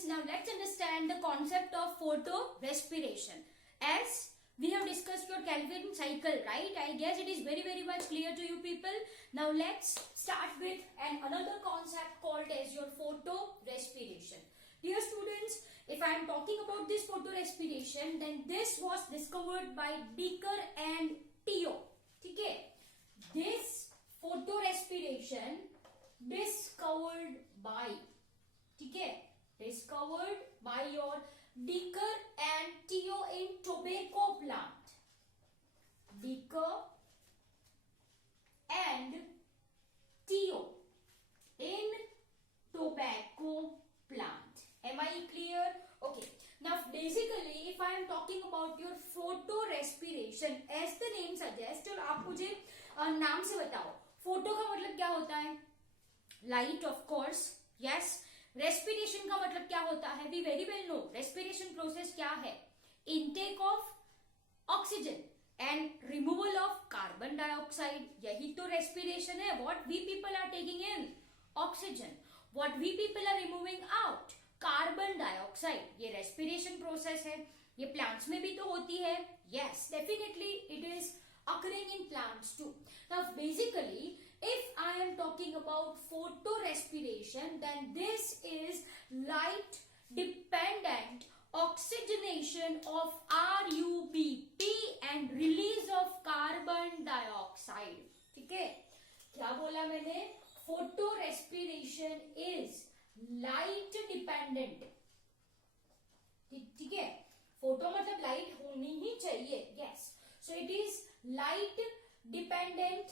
students, now let's understand the concept of photorespiration. As we have discussed your Kelvin cycle, right? I guess it is very much clear to you people. Now let's start with another concept called as your photorespiration. Dear students, if I am talking about this photorespiration, then this was discovered by Dicker and Teo. Okay? This photorespiration discovered by your Dicker and Teo in tobacco plant. Dicker and Teo in tobacco plant. Am I clear? Okay. Now basically if I am talking about your photorespiration, as the name suggests, और आप मुझे नाम से बताओ, photo का मतलब क्या होता है? Light, of course, yes. Respiration का मतलब क्या होता है? We very well know respiration process क्या है. Intake of oxygen and removal of carbon dioxide, यही तो रेस्पिरेशन है. What we people are taking in? Oxygen. What we people are removing out? Carbon dioxide. ये रेस्पिरेशन प्रोसेस है. ये plants में भी तो होती है. Yes, definitely it is occurring in plants too. Now basically if I am talking about photorespiration, then this is light dependent oxygenation of RUBP and release of carbon dioxide. ठीक है, क्या बोला मैंने? photorespiration is light dependent. ठीक है, photo मतलब light होनी ही चाहिए. Yes, so it is light dependent,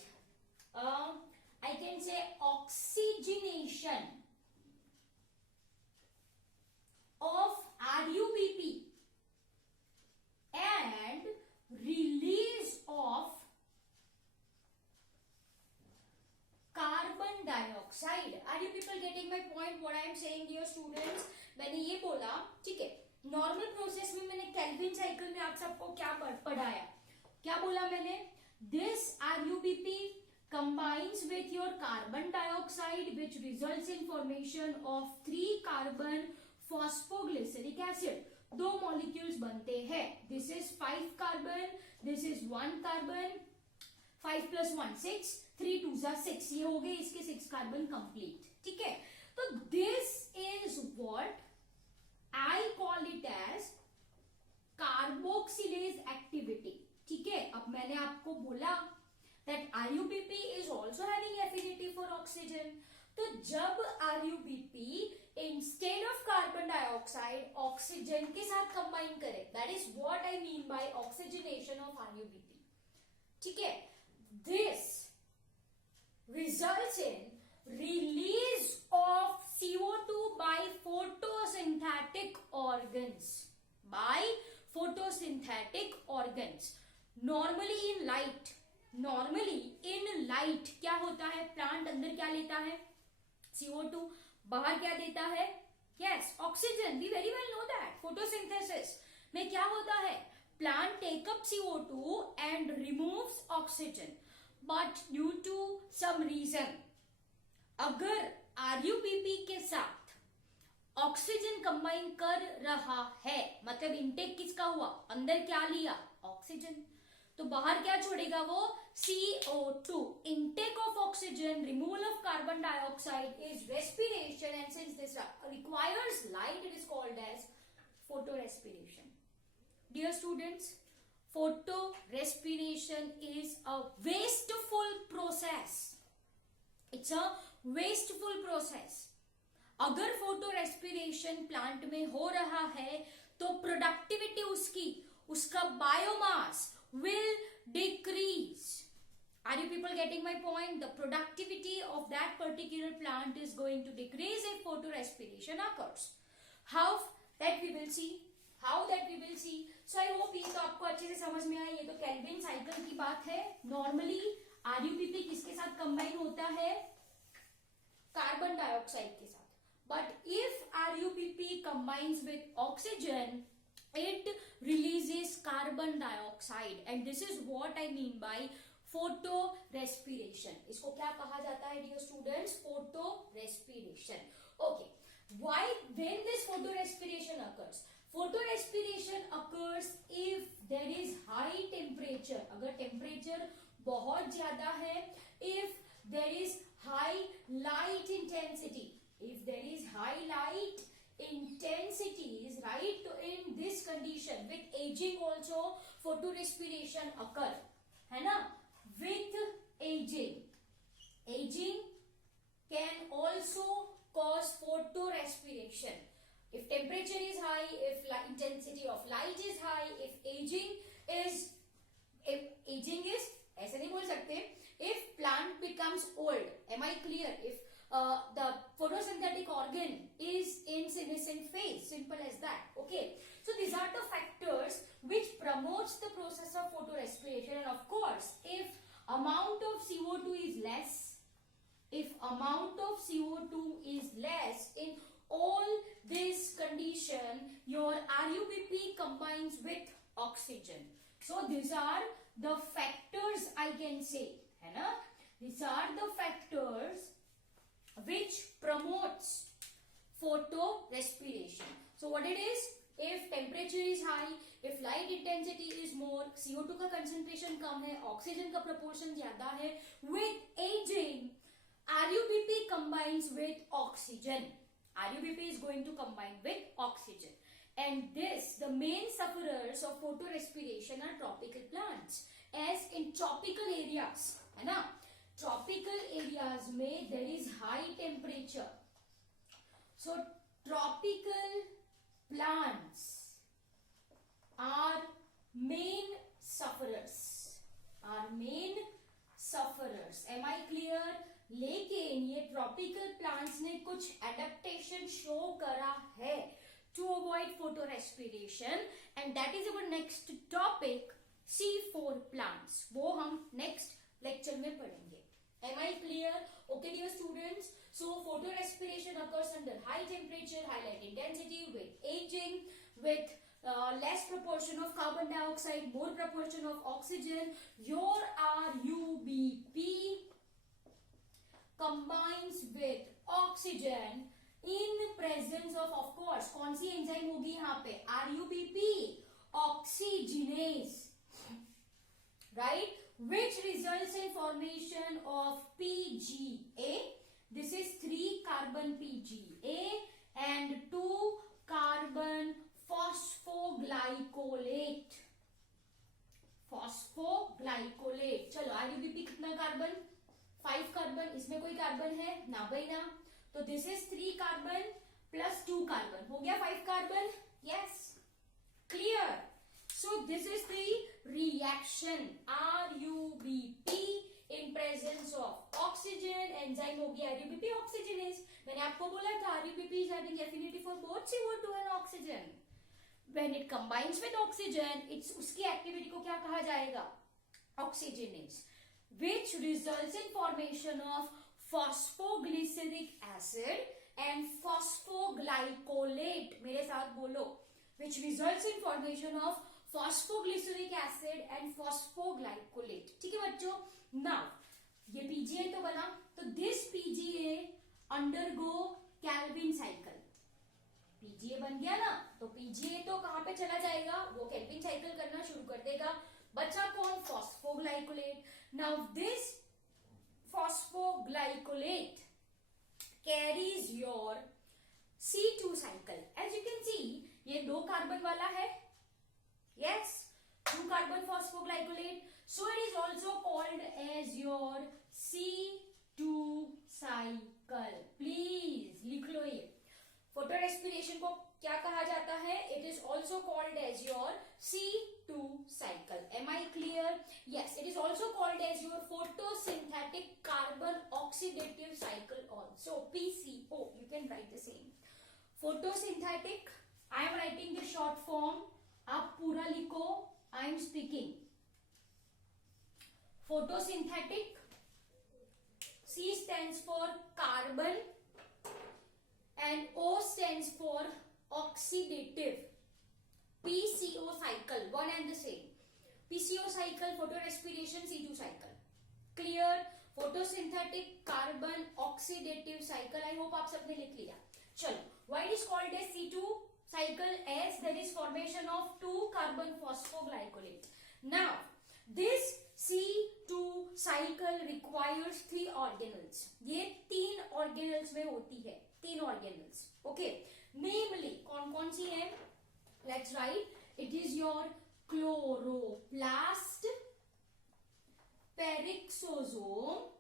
I can say oxygenation of RUBP and release of carbon dioxide. Are you people getting my point? What I am saying, dear students? मैंने ये बोला, ठीक है, normal process में मैंने Calvin cycle में आप सबको क्या पढ़ाया? क्या बोला मैंने? This RUBP combines with your carbon dioxide which results in formation of 3 carbon phosphoglyceric acid. 2 molecules बनते हैं. This is 5 carbon, this is 1 carbon. 5 plus 1 6, 3 2 6. ये हो गए इसके 6 carbon complete. ठीक है, तो this is what I call it as carboxylase activity. ठीक है, अब मैंने आपको बोला that RUBP is also having affinity for oxygen. तो जब RUBP instead of carbon dioxide oxygen के साथ कंबाइन करे, that is what I mean by oxygenation of RUBP. ठीक है, this results in release of CO2 by photosynthetic organs. By photosynthetic organs. Normally in light क्या होता है? Plant अंदर क्या लेता है? CO2. बाहर क्या देता है? Yes, oxygen. We very well know that. Photosynthesis में क्या होता है? Plant take up CO2 and removes oxygen. But due to some reason, अगर RUBP के साथ ऑक्सीजन कंबाइन कर रहा है, मतलब इनटेक किसका हुआ? अंदर क्या लिया? ऑक्सीजन. तो बाहर क्या छोड़ेगा वो? CO2. Intake of oxygen, removal of carbon dioxide is respiration, and since this requires light, it is called as photorespiration. Dear students, photorespiration is a wasteful process. It's a wasteful process. अगर photorespiration plant में हो रहा है तो productivity उसका biomass will decrease. Are you people getting my point? The productivity of that particular plant is going to decrease if photorespiration occurs. How that we will see. So I hope ये तो आपको अच्छे से समझ में आया. ये तो केल्विन साइकिल की बात है. नॉर्मली RUBP किसके साथ कंबाइन होता है? कार्बन डाइऑक्साइड के साथ. But if RUBP combines with oxygen, it releases carbon dioxide, and this is what I mean by photorespiration. इसको क्या कहा जाता है dear students? Photorespiration. Okay, Why? When this photorespiration occurs? Photorespiration occurs if there is high temperature. अगर temperature बहुत ज्यादा है, if there is high light intensity, if there is high light intensities, right? So in this condition, with aging also photorespiration occur, है ना? With aging can also cause photorespiration. If temperature is high, if intensity of light is high, if aging is ऐसे नहीं बोल सकते, if plant becomes old, am I clear? If the photosynthetic organ is in senescent phase, simple as that. Okay, so these are the factors which promotes the process of photorespiration. And of course, if amount of CO2 is less, if amount of CO2 is less in all this condition, your RUBP combines with oxygen. So these are the factors I can say, है ना? These are the factors which promotes photorespiration. So what it is? If temperature is high, if light intensity is more, CO2 का concentration कम है, oxygen का proportion ज्यादा है, with aging, RUBP combines with oxygen. RUBP is going to combine with oxygen. And this, the main sufferers of photorespiration are tropical plants. As in tropical areas, है ना? Tropical areas में there is high temperature. So tropical plants are main sufferers. Am I clear? लेकिन ये tropical plants ने कुछ adaptation show करा है to avoid photorespiration, and that is our next topic, C4 plants. वो हम नेक्स्ट लेक्चर में पढ़ेंगे. Am I clear? Okay, dear students. So photorespiration occurs under high temperature, high light intensity, with aging, with less proportion of carbon dioxide, more proportion of oxygen. Your RUBP combines with oxygen in presence of course, कौन सी enzyme होगी यहाँ पे? RUBP, oxygenase, right? Which results in formation of PGA. This is 3 carbon PGA and 2 carbon phosphoglycolate. चलो RUBP कितना carbon? 5 carbon. इसमें कोई carbon है ना भाई ना. तो this is 3 carbon plus 2 carbon, हो गया 5 carbon. Yes, clear. So this is the reaction RUBP in presence of oxygen. Enzyme होगी RUBP oxygenase. मैंने आपको बोला था RUBP is having affinity for both CO2 and oxygen. When it combines with oxygen, it's उसकी activity को क्या कहा जाएगा? Oxygenase, which results in formation of phosphoglyceric acid and phosphoglycolate. मेरे साथ बोलो. Which results in formation of phosphoglyceric acid and phosphoglycolate. ठीक है बच्चों. Now ये PGA तो बना, तो this PGA undergo Calvin cycle. PGA बन गया ना, तो PGA तो कहाँ पे चला जाएगा? वो Calvin cycle करना शुरू कर देगा. बचा कौन? Phosphoglycolate. Now this phosphoglycolate carries your C2 cycle. As you can see, ये 2 कार्बन वाला है. Yes, 2 carbon phosphoglycolate. So it is also called as your C2 cycle. Please लिख लो ये. Photorespiration को क्या कहा जाता है? It is also called as your C2 cycle. Am I clear? Yes, it is also called as your photosynthetic carbon oxidative cycle also, PCO. You can write the same. Photosynthetic, I am writing the short form. आप पूरा लिखो. I am speaking. Photosynthetic, C stands for carbon and O stands for oxidative. PCO cycle, one and the same. PCO cycle, photorespiration, C2 cycle. Clear? Photosynthetic carbon oxidative cycle. I hope आप सबने लिख लिया. चलो, Why it is called as C2 cycle? As there is formation of 2 carbon phosphoglycolate. Now this C2 cycle requires 3 organelles. ये 3 organelles में होती है, 3 organelles. Okay, namely कौन कौन सी है? Let's write. It is your chloroplast, peroxisome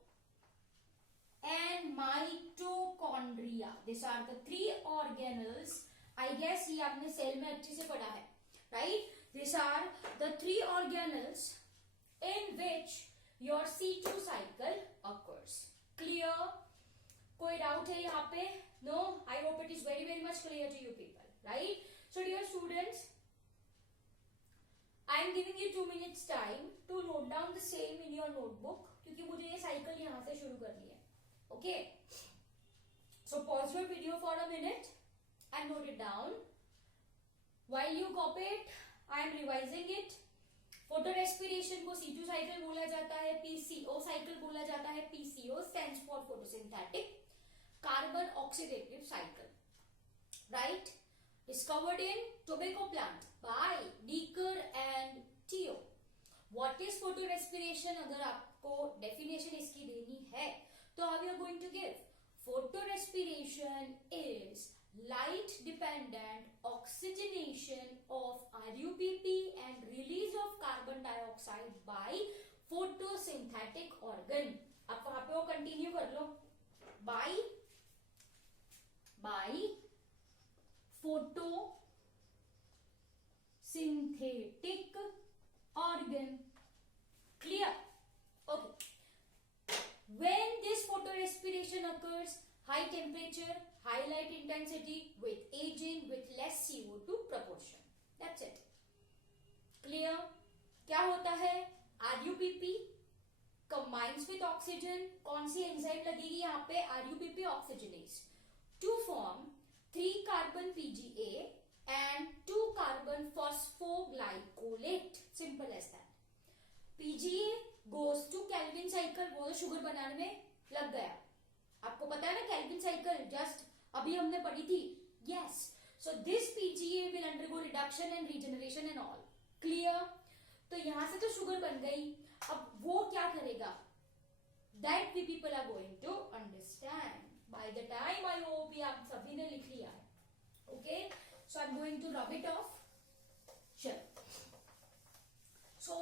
and mitochondria. These are the 3 organelles. I guess ये आपने cell में अच्छे से पढ़ा है, right? These are the 3 organelles in which your C2 cycle occurs. Clear? कोई doubt है यहाँ पे? No? I hope it is very very much clear to you people, right? So dear students, I am giving you 2 minutes time to note down the same in your notebook, क्योंकि मुझे ये cycle यहाँ से शुरू करनी है. Okay? So pause your video for a minute and note it down. While you copy it, I am revising it. Photo respiration को C2 cycle बोला जाता है, PCO साइकिल बोला जाता है. PCO stands for photosynthetic carbon oxidative cycle, right? Discovered in tobacco plant by Decker and Teo. What is photorespiration? अगर आपको definition इसकी देनी है तो how you are going to give? Photorespiration is light dependent oxygenation of RUBP and release of carbon dioxide by photosynthetic organ. आप वहां पे वो कंटिन्यू कर लो. by photosynthetic organ. Clear? Okay. When this photorespiration occurs, high temperature, high light intensity, with aging, with less CO2 proportion. That's it. Clear? क्या होता है? RUBP combines with oxygen. कौन सी enzyme लगेगी यहाँ पे? RUBP oxygenase to form 3 carbon PGA and 2 carbon phosphoglycolate. Simple as that. PGA goes to Calvin cycle. वो तो sugar बनाने में लग गया. आपको पता है ना Calvin cycle? जस्ट अभी हमने पढ़ी थी. Yes. So this PGA will undergo reduction and regeneration and all. Clear? तो यहाँ से तो शुगर बन गई. अब वो क्या करेगा? That we people are going to understand. By the time I hope आप सभी ने लिख लिया है. Okay? So I'm going to rub it off. Sure. So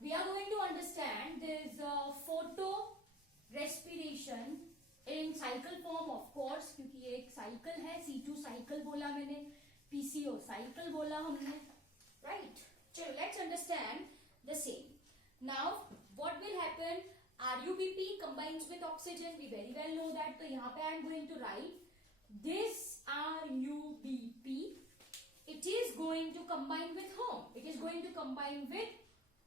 we are going to understand this photorespiration in cycle form, of course, क्योंकि ये एक cycle है. C2 cycle बोला मैंने, PCO cycle बोला हमने, right? चलो let's understand the same. Now what will happen? RUBP combines with oxygen. We very well know that. तो यहाँ पे I am going to write this RUBP. It is going to combine with whom? It is going to combine with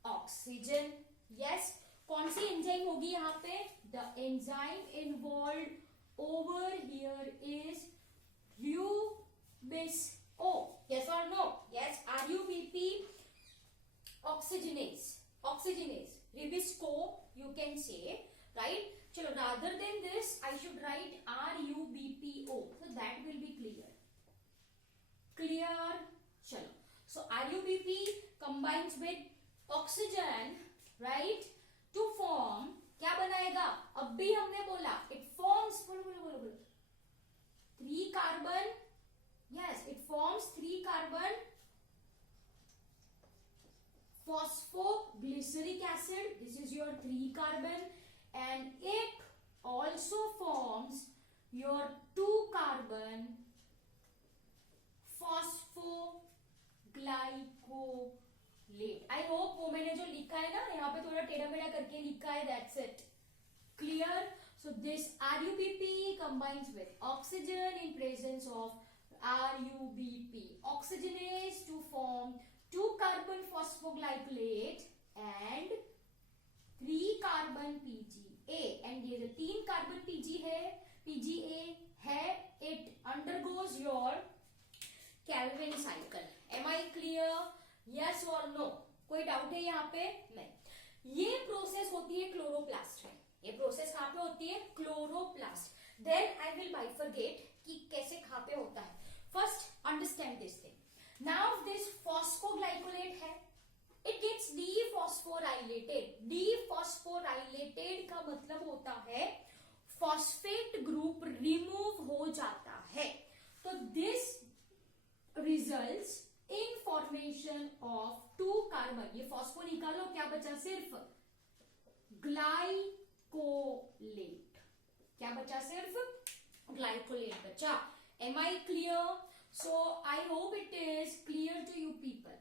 oxygen. Yes. कौन सी enzyme होगी यहाँ पे? The enzyme involved over here is RUBISO. Yes or no? Yes. RUBP oxygenase. RUBISO you can say, right? चलो rather than this I should write RUBPO, so that will be clear. चलो, so RUBP combines with oxygen, right, to form क्या बनाएगा? अब भी हमने बोला it forms, बोलो 3 carbon. Yes, it forms 3 carbon phosphoglyceric acid. This is your 3 carbon, and it also forms your 2 carbon phosphoglycolate. I hope वो मैंने जो लिखा है ना यहाँ पे थोड़ा टेढ़ा मेढ़ा करके लिखा है. That's it. Clear? So this RUBP combines with oxygen in presence of RUBP oxygenase to form 2 carbon phosphoglycolate and 3 carbon PGA. And ये जो 3 carbon PGA है, it undergoes your Calvin cycle. Am I clear? Yes or no? कोई doubt है यहाँ पे? नहीं. ये process होती है क्लोरोप्लास्ट में. ये प्रोसेस कहाँ पे होती है? Chloroplast. Then I will bifurcate कि कैसे कहाँ पे होता है. First understand this thing. Now this phosphoglycolate है, इट गेट्स डीफॉस्फोराइलेटेड. डीफॉस्फोराइलेटेड का मतलब होता है फॉस्फेट ग्रुप रिमूव हो जाता है. तो this results in formation of 2 carbon. ये फॉस्फो निकालो, क्या बचा? सिर्फ ग्लाइकोलेट. क्या बचा? सिर्फ ग्लाइकोलेट बचा. Am I clear? So I hope it is clear to you people.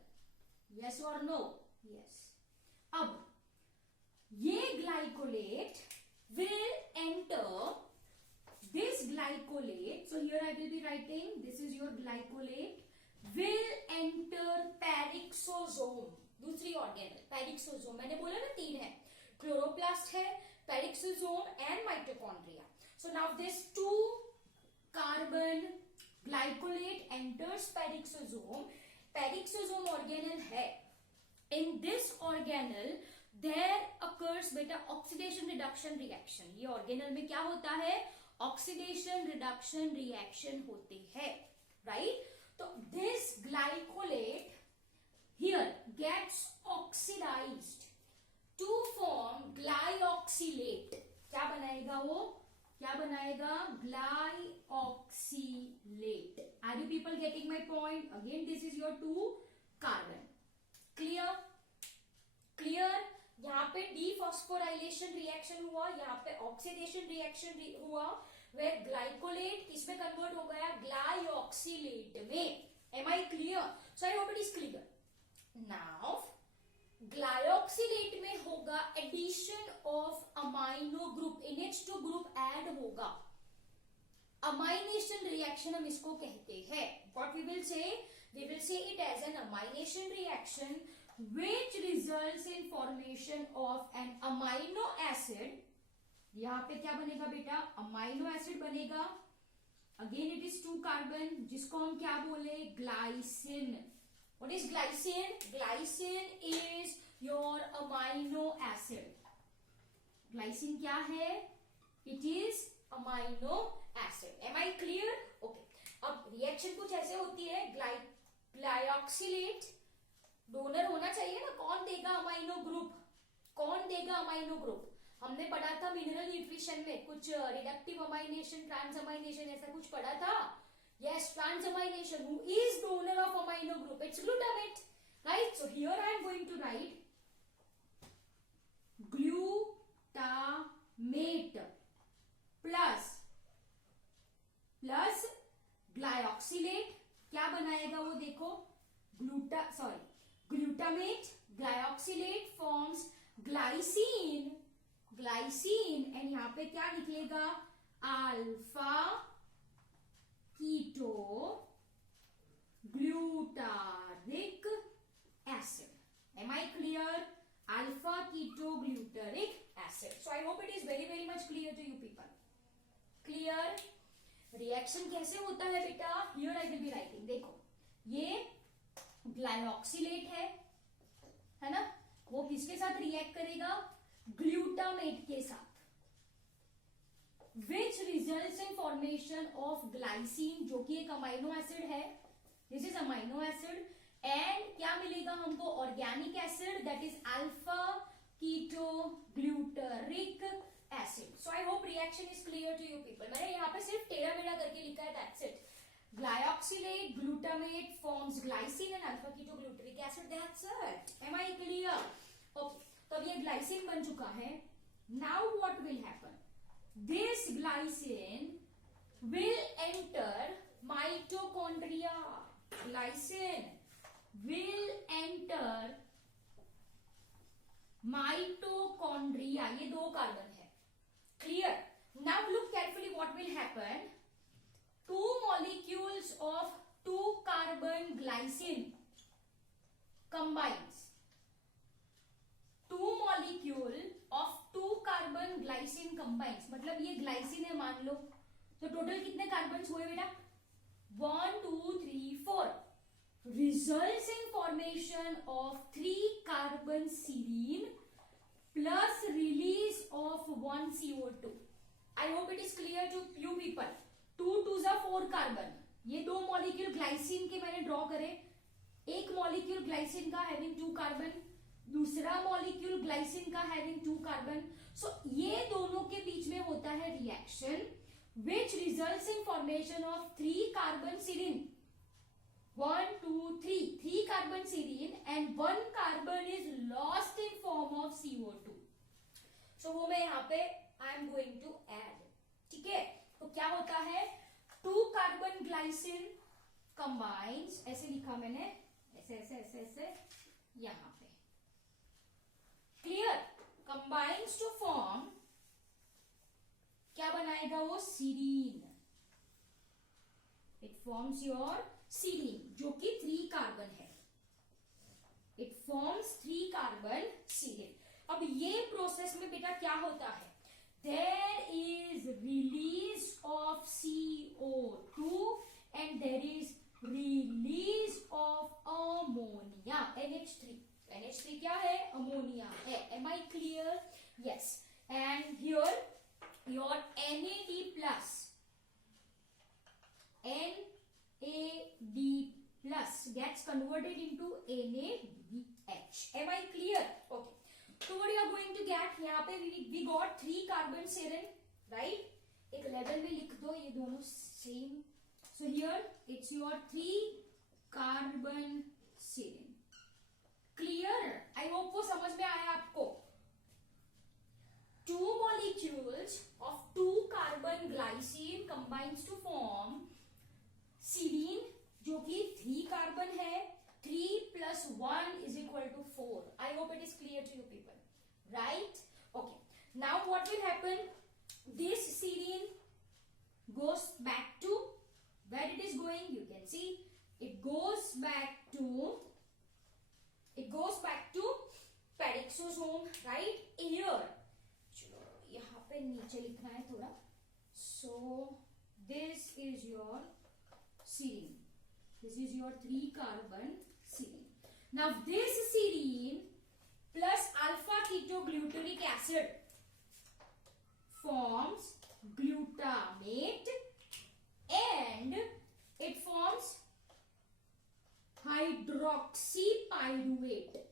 Yes or no? Yes. अब ये glycolate will enter this glycolate. So here I will be writing, this is your glycolate will enter पेरिक्सोसोम. दूसरी organelle पेरिक्सोसोम. मैंने बोला ना 3 है, chloroplast है, peroxisome and mitochondria. So now this 2 carbon glycolate enters peroxisome. Peroxisome organelle है. In this organelle there occurs beta oxidation reduction reaction. ये organelle में क्या होता है? Oxidation reduction reaction होते हैं, right? तो this glycolate here gets oxidized to form glyoxylate. क्या बनाएगा वो? क्या बनाएगा? Glyoxylate. Are you people getting my point? Again this is your 2 carbon. Clear? Clear? यहाँ पे डीफॉस्फोराइलेशन रिएक्शन हुआ, यहाँ पे ऑक्सीडेशन रिएक्शन हुआ, वेयर ग्लाइकोलेट किसमें कन्वर्ट हो गया? ग्लाइऑक्सीलेट में. Am I clear? So I hope it is clear. Now glyoxylate में होगा addition of amino group. NH2 group add होगा. अमाइनेशन रिएक्शन हम इसको कहते हैं. What we will say? We will से it as an amination reaction which results in formation of an amino acid. यहां पे क्या बनेगा बेटा? अमाइनो एसिड बनेगा. अगेन इट इज 2 कार्बन, जिसको हम क्या बोले? Glycine. What is glycine? Glycine is your amino acid. Glycine क्या है? It is amino acid. Am I clear? Okay. अब रिएक्शन कुछ ऐसे होती है. ग्लाइऑक्सीलेट डोनर होना चाहिए ना. कौन देगा अमाइनो ग्रुप? कौन देगा अमाइनो ग्रुप? हमने पढ़ा था मिनरल न्यूट्रिशन में कुछ रिडक्टिव अमाइनेशन, ट्रांसअमाइनेशन, ऐसा कुछ पढ़ा था. Yes, transamination. Who is donor of amino group? It's glutamate, right? So here I am going to write glutamate plus glyoxylate. क्या बनाएगा वो? देखो, glutamate, glyoxylate forms glycine, and यहाँ पे क्या निकलेगा? Alpha keto glutaric acid. Am I clear? Alpha keto glutaric acid. So I hope it is very very much clear to you people. Clear? Reaction कैसे होता है बेटा? Here I will be writing. देखो, ये ग्लाइऑक्सीलेट है ना? वो किसके साथ रिएक्ट करेगा? ग्लूटामेट के साथ. Which results in formation of glycine, जो कि एक अमाइनो एसिड है. This is amino acid. And क्या मिलेगा हमको? Organic acid, that is alpha ketogluteric acid. So I hope reaction is clear to you people. मैंने यहाँ पे सिर्फ टेढ़ा मेढ़ा करके लिखा है, that's it. Glyoxylate, glutamate forms glycine and alpha ketogluteric acid. That's it. Am I clear? Okay. तो अब ये ग्लाइसिन बन चुका है. Now what will happen? This glycine will enter mitochondria. Glycine will enter mitochondria. ये 2 कार्बन है. Clear? Now look carefully what will happen. 2 molecules of 2 carbon glycine combines. 2 molecule of 2 carbon glycine combines. मतलब ये glycine है मान लो. तो total कितने carbon हुए बेटा? 1 2 3 4. Results in formation of 3 carbon serine plus release of 1 CO2. I hope it is clear to you people. 2 2s are 4. 4 carbon, ये 2 molecule glycine के मैंने ड्रॉ करे, एक मॉलिक्यूल ग्लाइसिन का हैविंग 2 कार्बन, दूसरा मॉलिक्यूल ग्लाइसिन का हैविंग 2 कार्बन. सो ये दोनों के बीच में होता है reaction which results in formation of 3 carbon serine. 1 2 3 carbon serine and 1 carbon is lost in form of CO2. So वो मैं यहाँ पे I am going to add. ठीक है, तो क्या होता है, 2 carbon glycine combines, ऐसे लिखा मैंने, ऐसे ऐसे ऐसे ऐसे यहाँ पे, clear, combines to form, क्या बनाएगा वो, serine. It forms your serine जो कि 3 कार्बन है. It forms 3 carbon serine. अब ये प्रोसेस में बेटा क्या होता है, there is release of CO2 and there is release of ammonia, NH3. NH3 क्या है, अमोनिया है. Am I clear? Yes. And here your NAD plus gets converted into NADH. Am I clear? Okay. So what you are going to get, यहाँ पे we got 3 carbon serine, right? एक level में लिख दो, ये दोनों same. So here it's your 3 carbon serine. Clear? I hope वो समझ में आया आपको. 2 molecules of 2 carbon glycine combines to form serine जो कि 3 carbon है. 3 plus 1 is equal to 4. I hope it is clear to you people, right? Okay. Now what will happen? This serine goes back to where it is going. You can see it goes back to peroxisome, right? Here. यहाँ पे नीचे लिखना है थोड़ा. So this is your serine. This is your 3 carbon serine. Now this serine plus alpha ketogluteric acid forms glutamate and it forms hydroxypyruvate.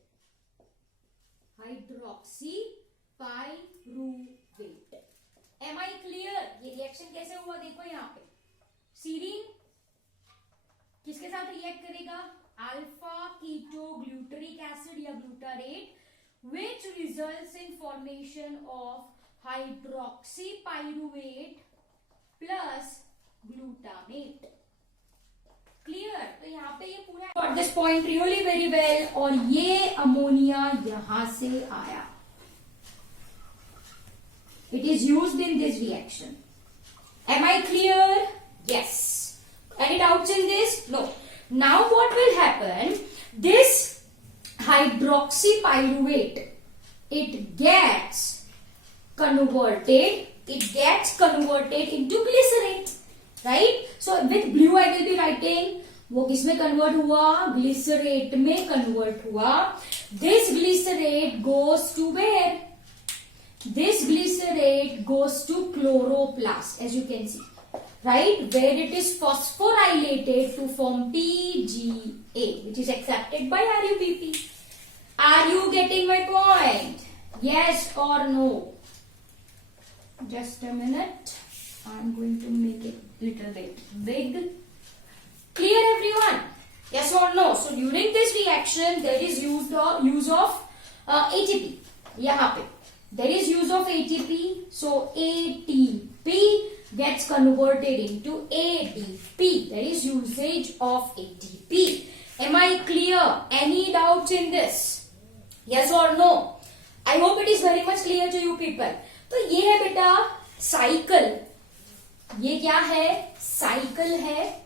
Am I clear? ये reaction कैसे हुआ देखो यहाँ पे. सीरीन किसके साथ रिएक्ट करेगा, अल्फा कीटोग्लूटरिक एसिड या glutarate, which results in formation of hydroxypyruvate plus glutamate. Clear? तो यहाँ पे ये पूरा got this point really very well. और ये अमोनिया यहां से आया. It is used in this reaction. Am I clear? Yes. Any doubts in this? No. Now what will happen? This hydroxypyruvate, it gets converted into glycerate, right? So with blue I will be writing वो किसमें convert हुआ, glycerate में convert हुआ. This glycerate goes to where? This glycerate goes to chloroplast, as you can see, right? Where it is phosphorylated to form PGA, which is accepted by RUBP. Are you getting my point? Yes or no? Just a minute. I'm going to make it little bit big. Clear everyone? Yes or no? So during this reaction there is use of ATP. यहाँ पे there is use of ATP. So ATP gets converted into ADP. There is usage of ATP. Am I clear? Any doubts in this? Yes or no? I hope it is very much clear to you people. तो ये है बेटा cycle. ये क्या है, cycle है.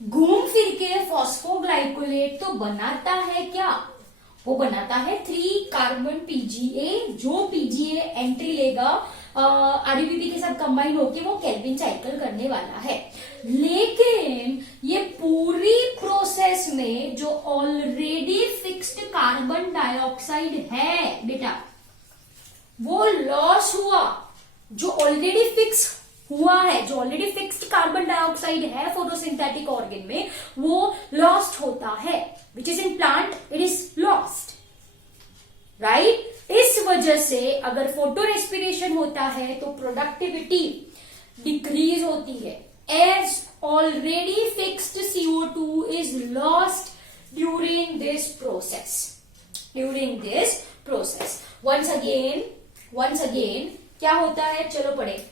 घूम फिर के फॉस्फोग्लाइकोलेट तो बनाता है क्या, वो बनाता है 3 कार्बन PGA. जो PGA एंट्री लेगा RUBP के साथ कंबाइन होके वो केल्विन साइकिल करने वाला है. लेकिन ये पूरी प्रोसेस में जो ऑलरेडी फिक्स्ड कार्बन डाइऑक्साइड है बेटा वो लॉस हुआ. जो ऑलरेडी फिक्स हुआ है, जो ऑलरेडी फिक्स्ड कार्बन डाइऑक्साइड है फोटोसिंथेटिक ऑर्गन में, वो लॉस्ट होता है, which is in plant it is lost, right. इस वजह से अगर फोटो रेस्पिरेशन होता है तो प्रोडक्टिविटी डिक्रीज होती है, as already fixed CO2 is lost during this process. Once again क्या होता है, चलो पढ़े।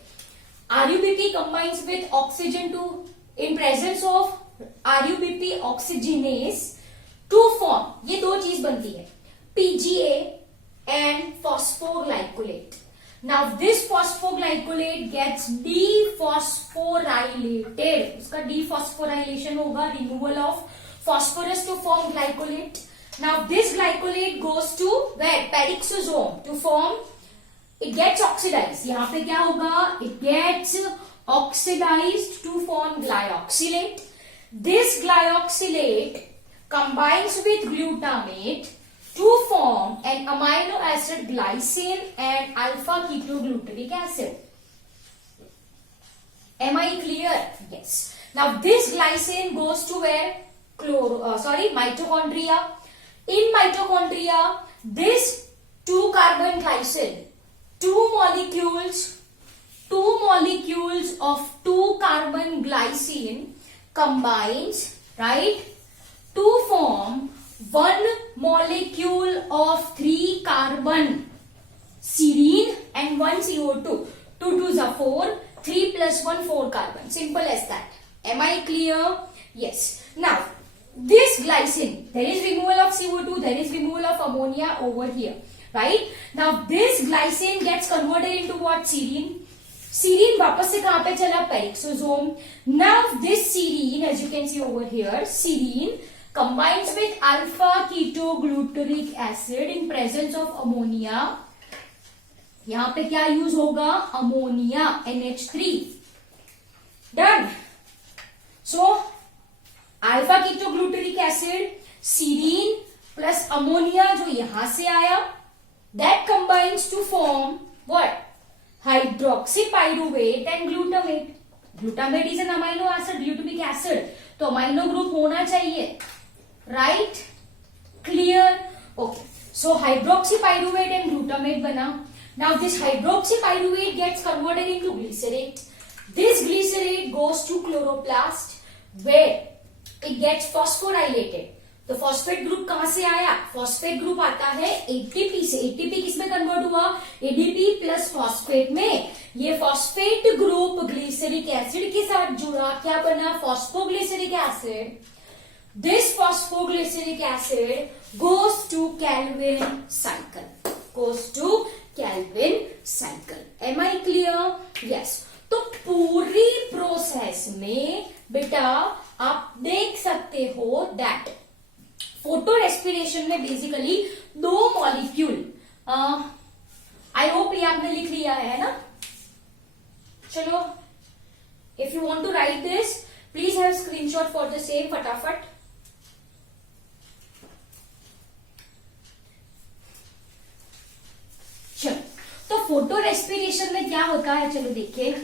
RUBP combines with oxygen to in presence of RUBP oxygenase to form, ये दो चीज बनती है, PGA and phosphoglycolate. Now this phosphoglycolate gets dephosphorylated, उसका dephosphorylation होगा, removal of phosphorus to form glycolate. Now this glycolate goes to where? Peroxisome to form, it gets oxidized. यहाँ पे क्या होगा? It gets oxidized to form glyoxylate. This glyoxylate combines with glutamate to form an amino acid glycine and alpha ketogluteric acid. Am I clear? Yes. Now this glycine goes to where? Mitochondria. In mitochondria, this 2-carbon glycine, two molecules of 2-carbon glycine combines, right, to form 1 molecule of 3-carbon serine and 1 CO2. 2 2s are 4, 3 plus 1 4 carbon. Simple as that. Am I clear? Yes. Now this glycine, there is removal of CO2, there is removal of ammonia over here, right? Now this glycine gets converted into what? Serine. Serine वापस से कहाँ पे चला? Peroxisome. Now this serine, as you can see over here, serine combines with alpha ketogluteric acid in presence of ammonia. यहाँ पे क्या use होगा? Ammonia, NH3. Done. So alpha ketoglutaric acid, serine plus ammonia जो यहां से आया, that combines to form what? Hydroxy pyruvate and glutamate. Glutamate is an amino acid, glutamic acid, तो amino group होना चाहिए, right? Clear? Okay. So hydroxy pyruvate and glutamate बना. Now this hydroxy pyruvate gets converted into glycerate. This glycerate goes to chloroplast where it gets phosphorylated. तो phosphate group कहां से आया? Phosphate group आता है ATP से. एटीपी किसमें convert हुआ? एडीपी प्लस फॉस्फेट में. ये फॉस्फेट ग्रुप ग्लिसरिक एसिड के साथ जुड़ा, क्या बना? Phosphoglyceric acid. This phosphoglyceric acid goes to Calvin cycle. Am I clear? Yes. तो पूरी प्रोसेस में बेटा आप देख सकते हो दैट फोटो रेस्पिरेशन में बेसिकली 2 मॉलिक्यूल, आई होप ये आपने लिख लिया है ना? चलो, if you want to write this please have screenshot for the same फटाफट. चलो, तो फोटो रेस्पिरेशन में क्या होता है, चलो देखिए.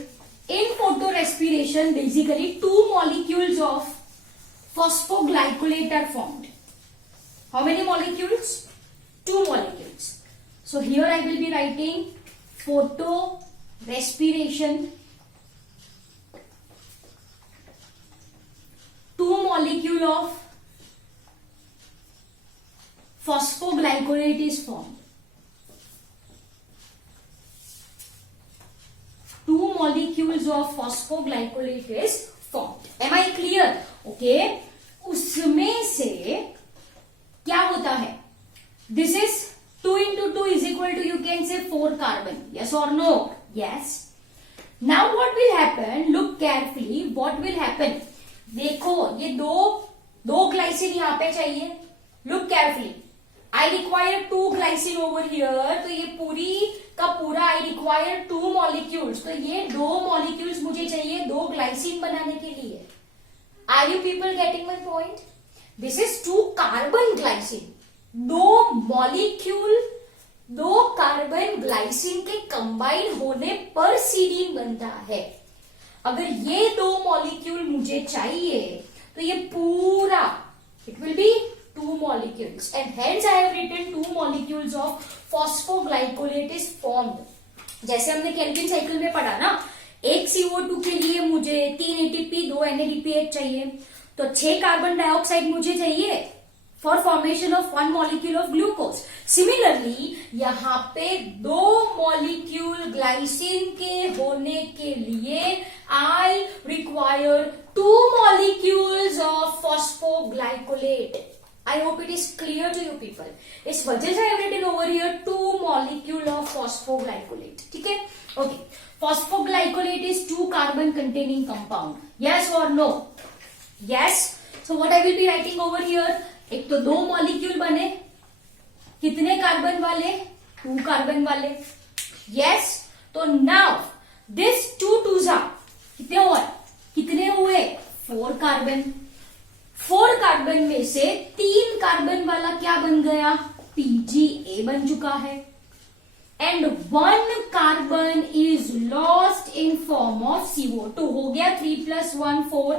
In photorespiration, basically 2 molecules of phosphoglycolate are formed. How many molecules? 2 molecules. So here I will be writing photorespiration. 2 molecule of phosphoglycolate is formed. 2 molecules of phosphoglycolate is formed. Am I clear? Okay. उसमें से क्या होता है? This is 2 into 2 is equal to, you can say, 4 carbon. Yes or no? Yes. Now what will happen? Look carefully. What will happen? देखो, ये दो glycine यहाँ पे चाहिए. Look carefully. I require 2 glycine over here. तो ये पूरी का पूरा I require 2 molecules. तो ये 2 molecules मुझे चाहिए 2 glycine बनाने के लिए. Are you people getting my point? This is 2 carbon glycine. 2 molecule 2 carbon glycine के combine होने पर serine बनता है. अगर ये 2 मॉलिक्यूल मुझे चाहिए तो ये पूरा it will be 2 molecules and hence I have written 2 molecules of phosphoglycolate is formed. जैसे हमने केल्विन साइकिल में पढ़ा ना, एक CO2 के लिए मुझे 3 ATP 2 NADPH चाहिए, तो 6 कार्बन डाइऑक्साइड मुझे चाहिए for formation of 1 molecule of glucose. Similarly यहाँ पे 2 molecule ग्लाइसिन के होने के लिए I require 2 molecules of phosphoglycolate. I hope it is clear to you people. इस वजह से I have written over here 2 molecule of phosphoglycolate. ठीक है? Okay. Phosphoglycolate is 2 carbon containing compound. Yes or no? Yes. So what I will be writing over here? एक तो 2 molecule बने, कितने carbon वाले? 2 कार्बन वाले. Yes. तो now this 2 2s are कितने हुए? कितने हुए? 4 कार्बन. 4 कार्बन में से 3 कार्बन वाला क्या बन गया? PGA बन चुका है. And 1 carbon is lost in form of CO2. हो गया 3 + 1 4.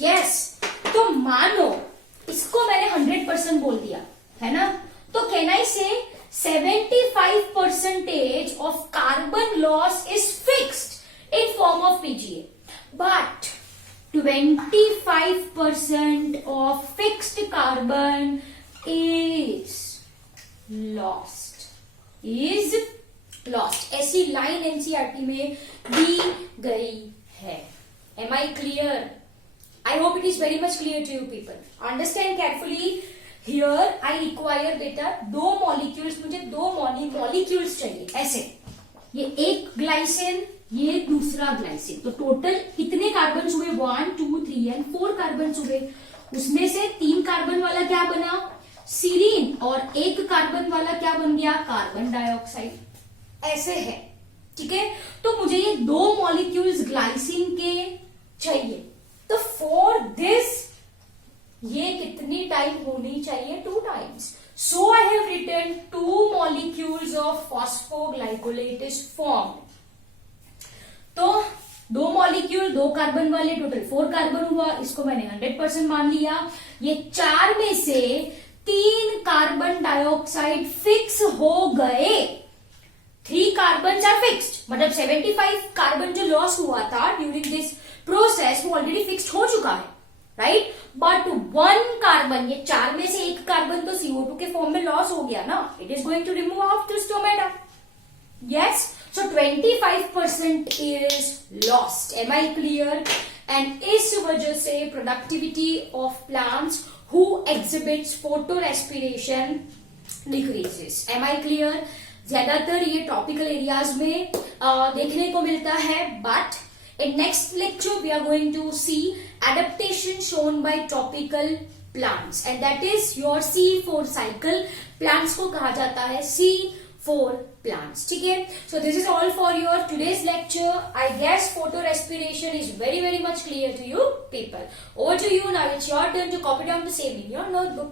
यस. तो मानो इसको मैंने 100% बोल दिया है ना, तो कैन आई से 75% of carbon loss is fixed in form of PGA, but 25% of fixed carbon is lost. ऐसी लाइन NCERT में दी गई है. Am I clear? I hope it is very much clear to you people. Understand carefully. Here I require बेटा 2 molecules, मुझे 2 molecules चाहिए. ऐसे ये एक ग्लाइसिन, ये दूसरा ग्लाइसिन, तो टोटल कितने कार्बन हुए? 1 2 3 एंड 4 कार्बन हुए. उसमें से 3 कार्बन वाला क्या बना? सीरीन. और 1 कार्बन वाला क्या बन गया? Carbon dioxide. ऐसे है. ठीक है? तो मुझे ये 2 मॉलिक्यूल्स ग्लाइसिन के चाहिए. तो फॉर दिस ये कितनी टाइम होनी चाहिए? 2 times. So I have written 2 molecules of phosphoglycolate is formed. तो 2 मॉलिक्यूल 2 कार्बन वाले, टोटल 4 कार्बन हुआ. इसको मैंने 100% मान लिया. ये 4 में से 3 कार्बन डाइऑक्साइड फिक्स हो गए. 3 कार्बन आर फिक्स्ड, मतलब 75 कार्बन जो लॉस हुआ था ड्यूरिंग दिस प्रोसेस वो ऑलरेडी फिक्स्ड हो चुका है, राइट? बट 1 कार्बन, ये 4 में से 1 कार्बन तो CO2 के फॉर्म में लॉस हो गया ना. It is going to remove off to stomata. Yes. So 25% is lost. Am I clear? And इस वजह से productivity of plants who exhibits photorespiration decreases. Am I clear? ज्यादातर ये टॉपिकल एरियाज में देखने को मिलता है, but in next lecture we are going to see adaptation shown by tropical plants, and that is your C4 cycle. Plants को कहा जाता है C4 plants. ठीक है? So this is all for your today's lecture. I guess photorespiration is very much clear to you people. Over to you now. It's your turn to copy down the same in your notebook.